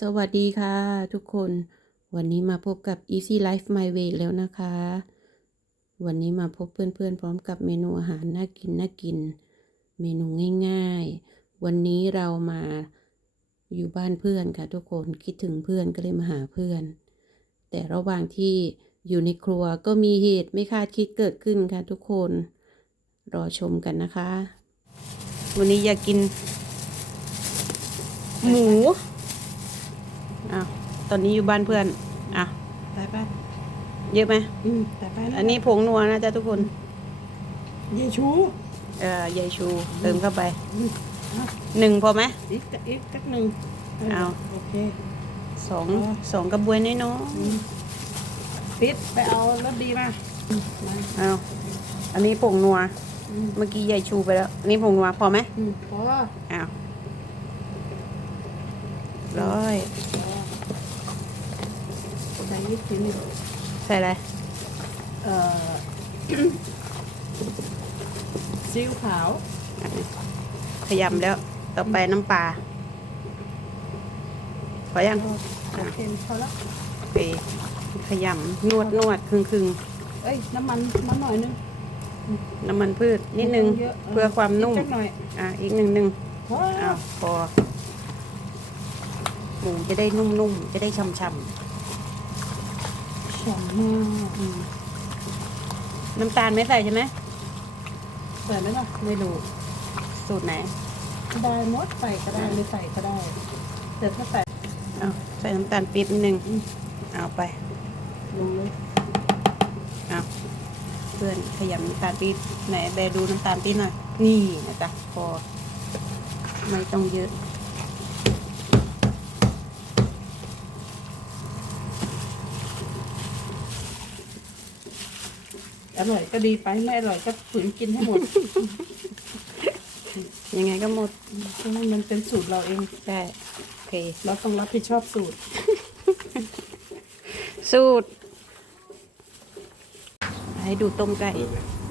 สวัสดีค่ะทุกคนวันนี้มาพบกับ Easy Life My Way แล้วนะคะ วันนี้มาพบเพื่อนๆ พร้อมกับเมนูอาหารน่ากินน่ากิน เมนูง่ายๆ วันนี้เรามาอยู่บ้านเพื่อนค่ะทุกคนคิดถึงเพื่อนก็เลยมาหาเพื่อน แต่ระหว่างที่อยู่ในครัวก็มีเหตุไม่คาดคิดเกิดขึ้นค่ะทุกคน รอชมกันนะคะ วันนี้อยากกิน หมู อนนี้อยู่บ้านเพื่อน อะไปบ้านเยอะไหม อืมไปบ้านอันนี้ผงนัวนะจ๊ะทุกคน ยายชูเอ่อยายชูเติมเข้าไปอืมเอาหนึ่งพอไหม อีกอีกสักหนึ่งเอา โอเคสองสองกระบวยน้อยอืมปิดไปเอารถดีมาอืมมาๆเอาอันนี้ผงนัว อืมเมื่อกี้ยายชูไปแล้ว อันนี้ผงนัวพอไหมอืมพออ้าวร้อย พอ ใส่ยิบทีหนึงใส่อะไร เอ่อ ซีอิ๊วขาวอะขยำแล้ว ต่อไปน้ำปลาพอยังโอเคพอแล้วโอเคขยำนวดนวดครึ่งครึ่งเอ้ย น้ำมันมาหน่อยนึงๆน้ำมันพืชนิดนึง เยะเพื่อความนุ่ม อีกสักหน่อย อะ อีกหนึ่งหนึ่งพออ้าวพอหมูจะได้นุ่มๆ จะได้ช่ำ ฉ่ำมากๆอืมน้ำตาลไม่ใส่ใช่ไหมใส่ไหมล่ะไม่รู้สูตรไหนได้หมดใส่ก็ได้ไม่ใส่ก็ได้แต่ถ้าใส่เอาใส่น้ำตาลปี๊บนิดนึงอืมเอาไปลงเลยเอาเพื่อนขยำน้ำตาลปี๊บไหนแบดูน้ำตาลปี๊บหน่อยนี่นะจ๊ะพอไม่ต้องเยอะ ร่อยก็ดีไปไม่อร่อยก็ฝืนกินให้หมด ยังไงก็หมดเพราะว่ามันเป็นสูตรเราเอง ได้โอเค เราต้องรับผิดชอบสูตร สูตร ให้ดูต้มไก่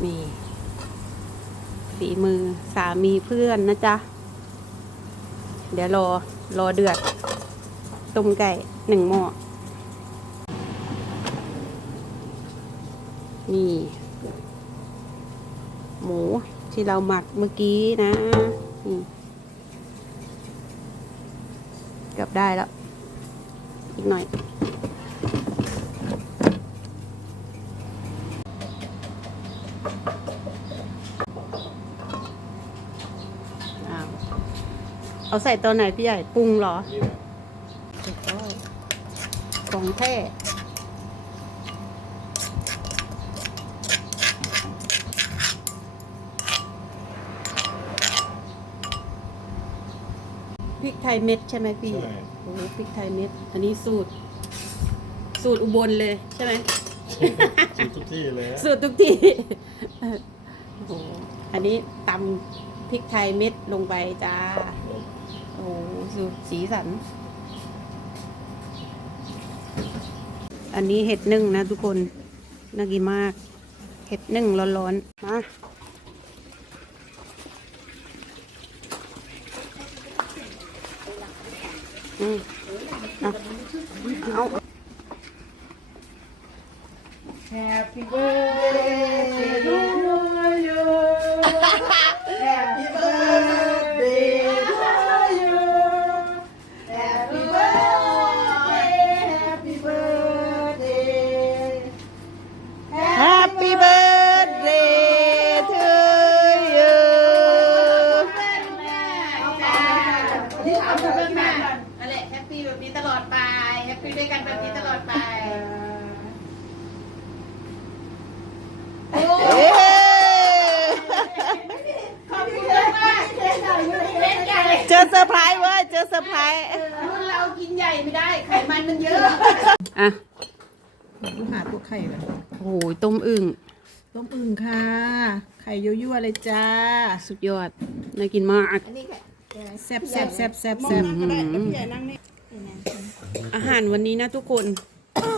นี่ฝีมือสามีเพื่อนนะจ๊ะ เดี๋ยวรอรอเดือด ต้มไก่หนึ่งหม้อนี่ หมูที่เราหมักเมื่อกี้นะอืมเกือบได้แล้ว อีกหน่อยอ้าวเอาใส่ตัวไหนพี่ใหญ่ปรุงเหรอถูกต้องของแท้ ไทยเม็ดใช่ไหมพี่ใช่ โอ้โหพริกไทยเม็ด อันนี้สูตร สูตรอุบลเลยใช่ไหมสุดทุกที่เลยฮะสูตรทุกที่โอ้โหอันนี้ตำพริกไทยเม็ดลงไปจ้า โอ้โหสูตรสีสัน อันนี้เห็ดนึ่งนะทุกคน น่ากินมาก เห็ดนึ่งร้อนๆ มา อืมเอาเอา Happy birthday อร์ไพรส์เว้ยเจอเซอร์ไพรส์รุ่นเรากินใหญ่ไม่ได้ ไขมันมันเยอะ อะหาพวกไข่เลยโอ้ยต้มอึ่งต้มอึ่งค่ะ ไข่ยั่วๆเลยจ้า สุดยอด น่ากินมากแซ่บแซ่บแซ่บแซ่บแซ่บก็ได้แล้วพี่ใหญ่นั่งนี่อาหารวันนี้นะทุกคน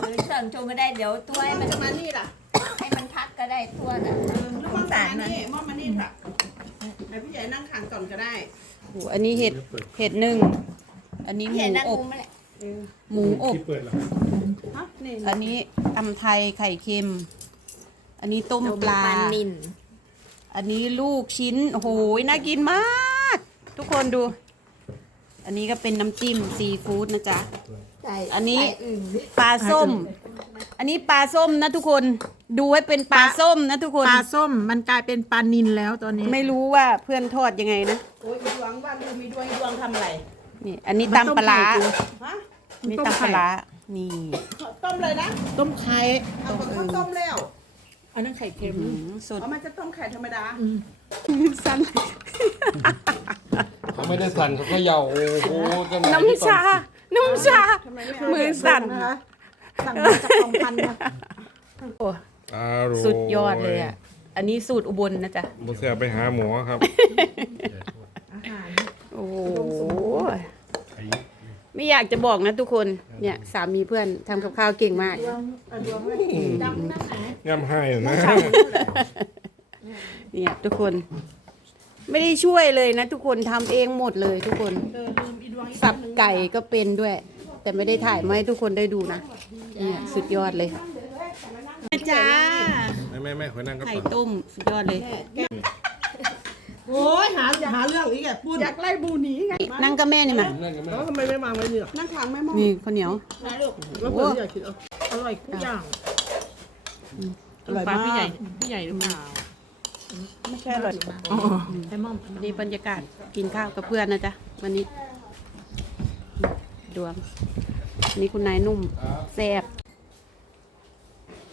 หรือเชิญชมไม่ได้เดี๋ยวตัวให้มันจะมานี่ล่ะ ให้มันพักก็ได้ตัวน่ะลูกมาสารนี่มอมานี่ล่ะให้พี่ใหญ่นั่งขังก่อนก็ได้ โอ้อันนี้เห็ดเห็ดหนึ่ง อันนี้หพี่มูใหญ่นั่งอบมุมมาแหละเอหมูอบ ที่เปิดเหรอฮะนี่อันนี้ตำไทยไข่เค็ม อันนี้ต้มปลาปลานินอันนี้ลูกชิ้น โอ้โห น่ากินมาก ทุกคนดู อันนี้ก็เป็นน้ำจิ้มซีฟู้ดนะจ๊ะใช่อันนี้ใส่อึ่งปลาส้ม อันนี้ปลาส้มนะทุกคนดูให้เป็นปลาส้มนะทุกคน ปลาส้มมันกลายเป็นปลานินแล้วตอนนี้ไม่รู้ว่าเพื่อนทอดยังไงนะโอ้ยอีดวงบ้านดูมีดวงอีดวงทำอะไรนี่อันนี้ตำปลาร้าฮะอันนี่ตำปลาร้านี่ต้มเลยนะต้มไข่เอาไปเข้าต้มแล้วอันนั้นไข่เค็มอืมสุดเอามันจะต้มไข่ธรรมดาสั้นเขาไม่ได้สั่นเขาเขย่าโอ้โหจะไหน้ำชาน้ำชามือสั่นนะคะ สั่งมาจากกองพันนะโอ้อร่อยสุดยอดเลยอะ อันนี้สูตรอุบลนะจ๊ะบุเสียไปหาหมอครับ อาหารโอ้โหไม่อยากจะบอกนะทุกคนเนี่ยสามีเพื่อนทำกับข้าวเก่งมาก ดวงเอาดวงไว้ดำนั่งไหนย่ำให้นะ เนี่ยทุกคน ไม่ได้ช่วยเลยนะ ทุกคนทำเองหมดเลยทุกคน เออลืมอีดวงอีกสับไก่ก็เป็นด้วย แต่ไม่ได้ถ่ายมาให้ทุกคนได้ดูนะเนี่ยสุดยอดเลยจ้าไม่ไม่ไม่คอยนั่งก็ไข่ต่อต้มสุดยอดเลย โอ้ยหาหาเรื่องอีกแกพูดอยากไล่บูหนีไงนั่งกับแม่นี่มานั่งกันไหมแล้วทำไมไม่วางไว้เนี่ยนั่งทางแม่มองมีข้าวเหนียวนะลูกแล้วเพื่อนอยากกินเอาอร่อยทุกอย่างอร่อยปลามากพี่ใหญ่พี่ใหญ่หรือเปล่าไม่ใช่อร่อยอ๋อไอ้ม่อมนี่บรรยากาศกินข้าวกับเพื่อนนะจ๊ะวันนี้ ดวงอันนี่คุณนายนุ่มแซ่บ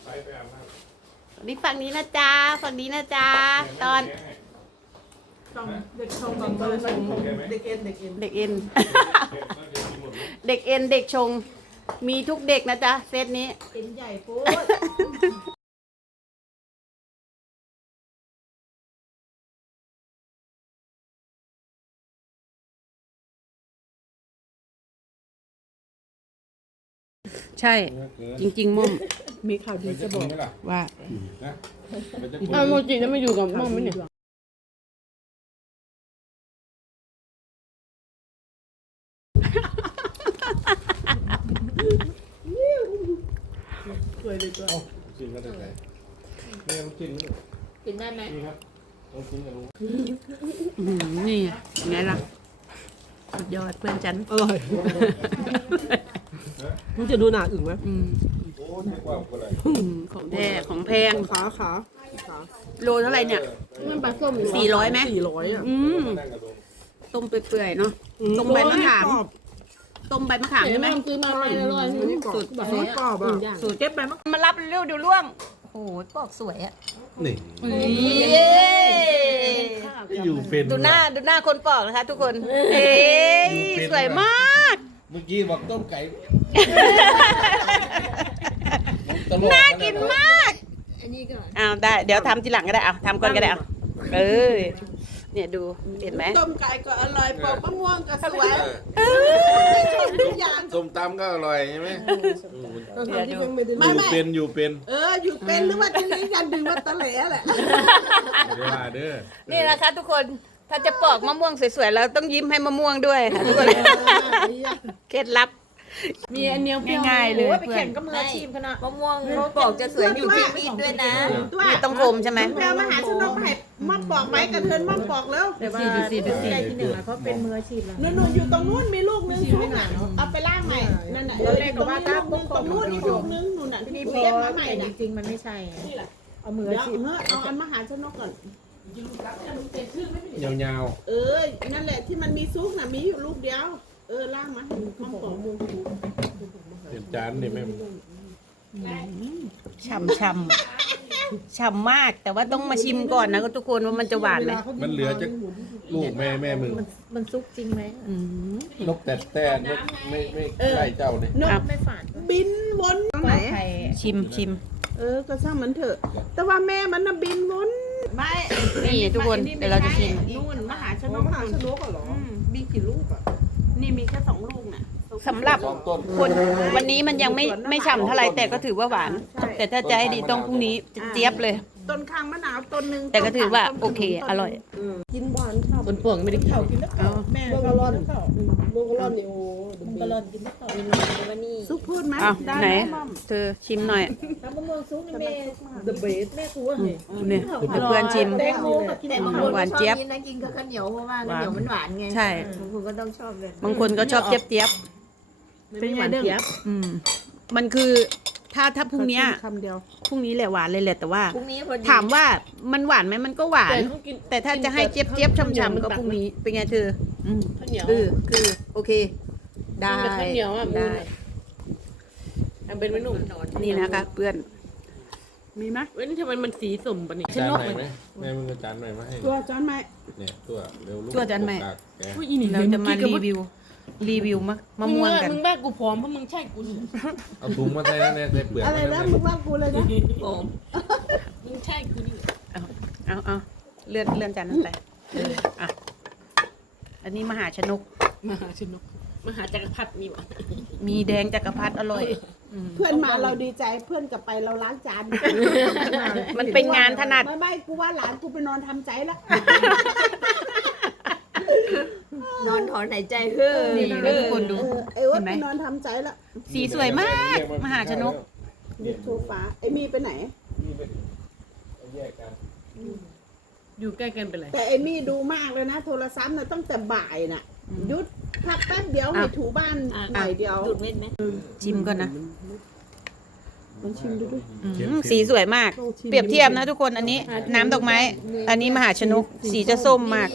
ไปไปอาบน้ำนี่ฝั่งนี้นะจ๊ะฝั่งนี้นะจ๊ะตอนต้องเด็กชงต้องเบอร์ชงเด็กเอ็นเด็กเอ็นเด็กเอ็นเด็กเอ็นเด็กชง มีทุกเด็กนะจ๊ะเซตนี้เอ็นใหญ่โป๊ด ใช่จริงๆม่อมมีข่าวดีจะจะบบออกกไหมล่ะว่า นะมันจะอ้าวโมจิจะไม่อยู่กับม่อมไหมเนี่ยสวยเลยตัวกินก็ได้ไหนนี่ต้องกินไหมกินได้ไหมนี่ครับต้องกินกับลุงอื้อหือนี่ไงล่ะสุดยอดเพื่อนฉันอร่อย มึงจะดูหนาอึ่งไหมอืมโอ้ยกว่าก็ได้อืมของแท้ของแพง ขาขาขาโลเท่าไหร่เนี่ยนั่นปลาส้มสี่ร้อยไหม สี่ร้อยอะอืมนั่งกับลุงต้มเปื่อยๆเนาะต้มใบมะขาม ต้มใบมะขามเห็นใช่ไหไหมมซื้อมาไม่อร่อยสุดแบบสุดกรอบอะสุดเก็บไปมั้งมารับเร็วเดี๋ยวล่วงโอ้โหปอกสวยอะนี่เย้อยู่เป็นดูหน้าดูหน้าคนปอกนะคะ ทุกคน เอ้ยสวยมาก เมื่อกี้บอกต้มไก่ ตลกน่ากินมาก อันนี้ก็อ้าวได้ เดี๋ยวทำทีหลังก็ได้เอาทำก่อนก็ได้เอาเออ เนี่ยดูเห็นไหมต้มไก่ก็อร่อยปอกมะม่วงก็สวยเออชมทุกอย่างส้มตำก็อร่อยใช่ไหมตอนที่ยังไม่ได้อไม่ยู่ไม่เป็นอยู่เป็นเออ อยู่เป็นหรือว่าจะนี้กันดึงว่าตะแหล่แหละ ไม่ได้ว่าเด้อ นี่นะคะทุกคน ถ้าจะปอกมะม่วงสวยๆเราต้องยิ้มให้มะม่วงด้วยค่ะทุกคนเคล็ดลับ มีอันเนี้ยง่ายๆเลยโอ้ไปเพื่อแข่นงกับมืออาชีพขนาดมะม่วงเขาปอกจะสวยอยู่ที่มีดด้วยนะไม่ต้องคมใช่ไหมแมวมาหาชนกให้มาปอกไม้กระเทินมาปอกแล้วดูสิดูสิดูสิที่หนึ่งแล้วเขาเป็นมืออาชีพแล้วหนูอยู่ตรงนู้นมีลูกนึงชุกน่ะเอาไปล่างใหม่นั่นน่ะเออตรงนี้ลูกนึงตรงนู้นอีกลูกนึงหนูน่ะที่นี่นี่พอเก็บมาใหม่แต่จน่ะริงๆมันไม่ใช่นี่แหละเอามือเดี๋อายวชีพเฮ้ยเอาอันมาหาชนกก่อน ยาวเออ นั่นแหละที่มันมีซุกน่ะมีอยู่ลูกเดียว เออล่างมาให้ข้าวปอกมูๆเห็นจานนี่แม่ฉ่ำฉ่ำฉ่ำมาก แต่ว่าต้องมาชิมก่อนนะทุกคนว่ามันจะหวานไหมมันเหลือจะลูกแม่แม่มึงมันมันซุกจริงไหมอืมนกแต่แต่นกไม่ไม่ไล่เจ้าเนี่ยนกไม่ฝาดบินวนตรงไหนไข่ชิมชิมเออ ก็ช่างมันเถอะ แต่ว่าแม่มันน่ะบินวน ไม่นี่ทุกคนเดี๋ยวเราจะชิม นู่นมหาชนกมหาชนกเหรอ มีกี่ลูกอะ นี่มีแค่สองลูกน่ะสำหรับสองต้น คนวันนี้มันยังไม่ไม่ฉ่ำเท่าไหร่แต่ก็ถือว่าหวานแต่ถ้าจะให้ดีต้องพรุ่งนี้จะเจี๊ยบเลยใต้นข้างมะนาวต้นหนึ่งแต่ก็ถือว่าโอเคอร่อย กินหวานค่ะคนป่วงไม่ได้กินกินแล้วเอาแม่โลกร้อนโลกร้อนนี่โอ้กร้อนกินแล้ววันนี้ซุปพูดไหมเอาได้ไหนม่อมเธอชิมหน่อยน้ำมะม่วงซุปนี่แม่ the best แม่ครัวเหรอเนี่ยให้เพื่อนชิม แตงโมกับกินแต่แต่บางมะคนหวานชอบเจี๊ยบกินนะกินกับข้าวเหนียวเพราะว่าข้าวเหนียวมันหวานไงใช่ บางคนก็ต้องชอบแบบ บางคนก็ชอบเจี๊ยบเจี๊ยบเป็นไงเด้อๆอืม มันคือ ถ้าถ้าพรุ่งเนี้ยคำเดียว พรุ่งนี้แหละหวานเลยแหละแต่ว่า พรุ่งนี้พอดีถามว่ามันหวานไหมมันก็หวานแต่ต้องกินแต่ถ้าจะให้เจี๊ยบเจี๊ยบๆช่ำๆก็พรุ่งนี้เป็นไงเธออืมข้าวเหนียวคือคือโอเค ได้กินกับข้าวเหนียวอะได้ มันเป็นเมนูนี่นะคะเพื่อน มีไหมเว้ยนี่ทำไมมันสีสมปะเนี่ยจานหน่อยไหมแม่มึงเอาจานหน่อยมาให้ตัวจอนไหมเนี่ยตัวเร็วลูกตัวจานใหม่กากแก อุ้ยอีนี่เราจะมารีวิว รีวิวมะมะม่วงกัน มึงแม่กูพร้อมเพราะมึงใช่กูนี่เอาถุงมาใส่แล้วเนี่ยใส่เปลือกอะไรมานะแล้วมึงว่ากูเลยนะมึงใช่กูนี่เอาเอาเลื่อนเลื่อนจานนั้นไปเอออะอันนี้มหาชนก มหาชนก มหาจักรพรรดินี่หวะมีแดงจักรพรรดิอร่อยอืมเพื่อนมาเราดีใจเพื่อนกลับไปเราล้างจานมันเป็นงานถนัดไม่ไม่กูว่าหลานกูไปนอนทำใจแล้วนอน ถอนหายใจเฮ้อนี่นะทุกคนดู เออไอ้ว่าเห็นไหม ไปนอนทำใจแล้วสีสวยมากมหาชนกยูทูบฟ้าไอ้มีไปไหนแยกกันอยู่ใกล้กันเป็นไร แต่ไอ้มี่ดูมากเลยนะ โทรศัพท์น่ะตั้งแต่บ่ายน่ะหยุดพักแป๊บเดียวให้ถูบ้านหน่อยเดียว ดูดเม็ดไหมชิมก่อนนะ มันชิมดูด้วย อืมสีสวยมาก เปรียบเทียบนะทุกคนอันนี้น้ำดอกไม้ อันนี้มหาชนก สีจะส้มมาก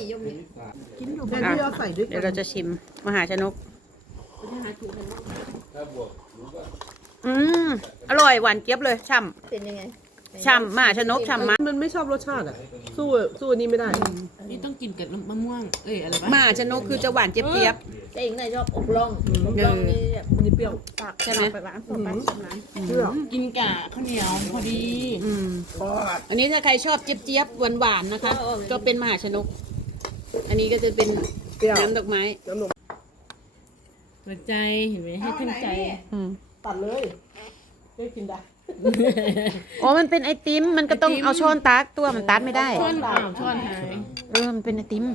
แทนที่เราใส่ด้วยเดี๋ยวเราจะชิมมหาชนกถ้าบวกอืมอร่อยหวานเจี๊ยบเลยฉ่เป็นยังไงำฉ่ำมหาชนกฉ่ำมากมันไม่ชอบรสชาติอะ สู้สู้อันนี้ไม่ได้ นี่ต้องกินกับมะม่วง เอ้ยอะไรวะมหาชนกคือจะหวานเจี๊ยบเจี๊ยบ แต่อีกหน่อยชอบอกล่องอกล่องนี่แบบอันนี้เปรี้ยวใช่ไหมไปร้านต่อไปชิมร้านเปรี้ยวกินกะข้าวเหนียวพอดี อืมอันนี้ถ้าใครชอบเจี๊ยบเจี๊ยบหวานหวานๆนะคะ ก็เป็นมหาชนก อันนี้ก็จะเป็นเปรี้ยวน้ำดอกไม้น้ำนมหัวใจเห็นไหมให้ทั้งใจอืมตัดเลยได้กินได้ อ๋อ มันเป็นไอติม มันก็ต้องเอาช้อนตักตัวมันตัดไม่ได้ ช้อนอ้าวช้อนหายเออ มันเป็นไอติม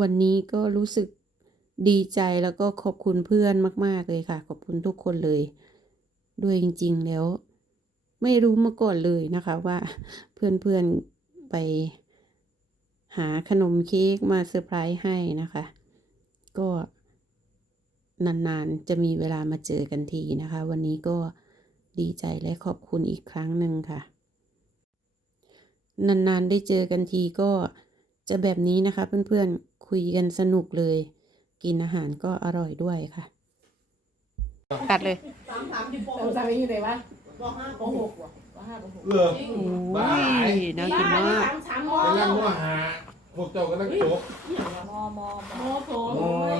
วันนี้ก็รู้สึกดีใจแล้วก็ขอบคุณเพื่อนมาก ๆ เลยค่ะ ขอบคุณทุกคนเลย ด้วยจริง ๆ แล้ว ไม่รู้มาก่อนเลยนะคะว่าเพื่อนๆไปหาขนมเค้กมาเซอร์ไพรส์ให้นะคะ ก็ นานๆ จะมีเวลามาเจอกันทีนะคะ วันนี้ก็ดีใจและขอบคุณอีกครั้งหนึ่งค่ะ นานๆ ได้เจอกันทีก็จะแบบนี้นะคะ เพื่อนๆ คุยกันสนุกเลย กินอาหารก็อร่อยด้วยค่ะ ตัดเลยเราจะไปอยู่ไหนวะเลือกบ้าอุ้ไอ้ยน่ากินมากสามสามกำลังว่าหา พวกเจ้ากำลังจบมอมอโอ้โหโอ้ย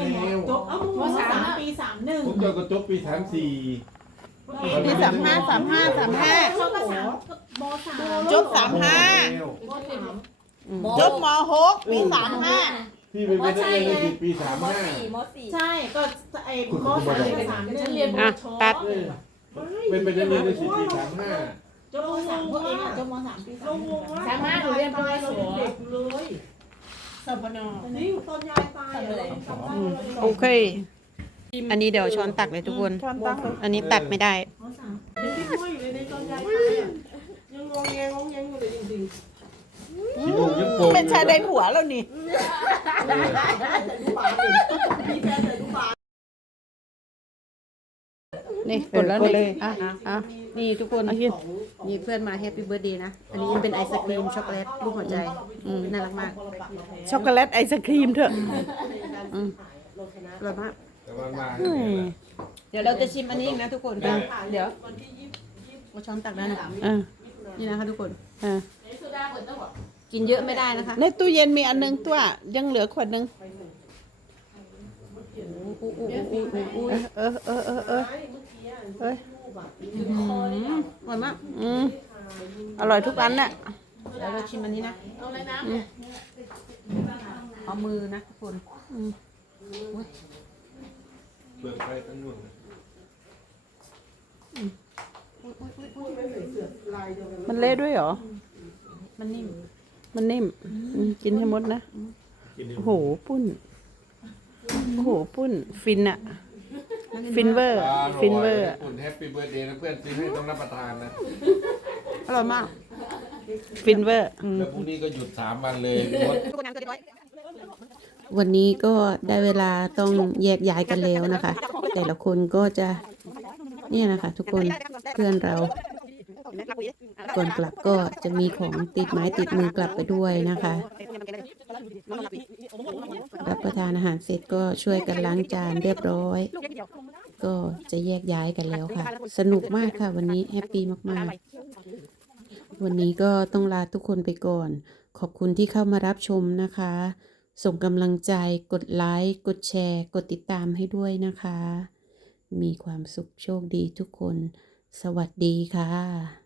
จบเอามือสามปีสามหนึ่งพวกเจ้าก็จบปีสามสี่ ปีสามห้าสามห้าสามห้าจบสามห้าจบมหกปีสามห้าพี่เป็นนักเรียนในสิบปีสามมห้า สี่มสี่ใช่ ก็ไอ้มสามปีสามหนึ่งเรียนอะตัด เป็นเป็นนักเรียนในสิบปีสามห้าจบมสามพวกเองอะจบมสามปีสามหนึ่งสามารถหนูเรียนปวสเลย สปนนี่ตอนยายตายเลยโอเค อันนี้เดี๋ยวช้อนตักเลยทุกคนอันนี้ตัดไม่ได้ที่ห้อยอยู่เลยในตอนยายตายอะยังงงแงงงแงงอยู่เลยจริงขี้ลูกยังโป่งเป็นชายได้ผัวแล้วนี่นี่ กดแล้วเลยอะอะนี่ทุกคนนี่เพื่อนมาแฮปปี้เบิร์ดเดย์นะ อันนี้เป็นไอศครีมช็อกโกแลตรูปหัวใจอืมน่ารักมากช็อกโกแลตไอศครีมเถอะอืมอร่อยมาก แต่ว่ามาเดี๋ยวเราจะชิมอันนี้อีกนะทุกคนเดี๋ยวเอาช้อนตักได้นะอ่านี่นะคะทุกคน อ่ากินเยอะไม่ได้นะคะในตู้เย็นมีอันนึงตัวยังเหลือขวดนึงเออเออเออเออ เอ้ยอร่อยมาก อืมอร่อยทุกอันน่ะเดี๋ยวเราชิมอันนี้นะ เอามือนะทุกคนเบิกไปทั้งหมดอมันเละด้วยเหรอ มันนิ่ม มันนิ่มอืมกินให้หมดนะโอ้โห ปุ้น โอ้โห ปุ้น ฟินอะ ฟินเวอร์ ฟินเวอร์คุณแฮปปี้เบิร์ดเดย์นะเพื่อนซื้อให้ต้องรับประทานนะอร่อยมาก ฟินเวอร์อืม แล้วพรุ่งนี้ก็หยุดสามวันเลยงด วันนี้ก็ได้เวลาต้องแยกย้ายกันแล้วนะคะ แต่ละคนก็จะเนี่ยนะคะ ทุกคนเพื่อนเราก่อนกลับก็จะมีของติดไม้ติดมือกลับไปด้วยนะคะ รับประทานอาหารเสร็จก็ช่วยกันล้างจานเรียบร้อย ก็จะแยกย้ายกันแล้วค่ะ สนุกมากค่ะ วันนี้แฮปปี้มากๆ วันนี้ก็ต้องลาทุกคนไปก่อน ขอบคุณที่เข้ามารับชมนะคะ ส่งกำลังใจกดไลค์ กดแชร์ กดติดตามให้ด้วยนะคะ มีความสุขโชคดีทุกคน สวัสดีค่ะ